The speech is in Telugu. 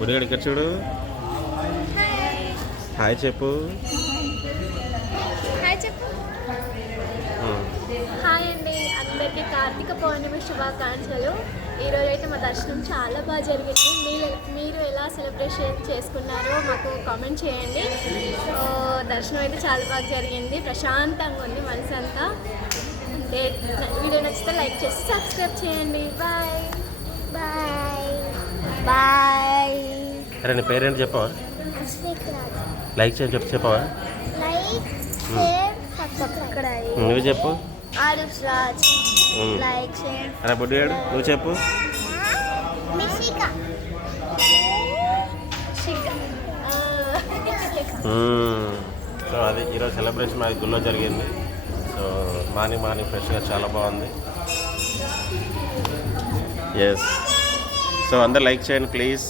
బుడిగాడు ఇక్కడ చూడు. హాయ్ చెప్పు. హాయ్ అండి, అందరికీ కార్తీక పౌర్ణమి శుభాకాంక్షలు. ఈరోజు అయితే మా దర్శనం చాలా బాగా జరిగింది. మీరు ఎలా సెలబ్రేషన్ చేసుకున్నారో మాకు కామెంట్ చేయండి. దర్శనం అయితే చాలా బాగా జరిగింది, ప్రశాంతంగా ఉంది మనసు అంతా. అంటే వీడియో నచ్చితే లైక్ చేసి సబ్స్క్రైబ్ చేయండి. Bye bye bye. అరే నీ పేరేంటి చెప్పవా? లైక్ చేయని చెప్పవా? నువ్వు చెప్పు. అరే బుడ్డిగాడు నువ్వు చెప్పు. సో అది ఈరోజు సెలబ్రేషన్ మా గుళ్ళో జరిగింది. సో మార్నింగ్ ఫ్రెష్గా చాలా బాగుంది. ఎస్, సో అందరు లైక్ చేయండి ప్లీజ్.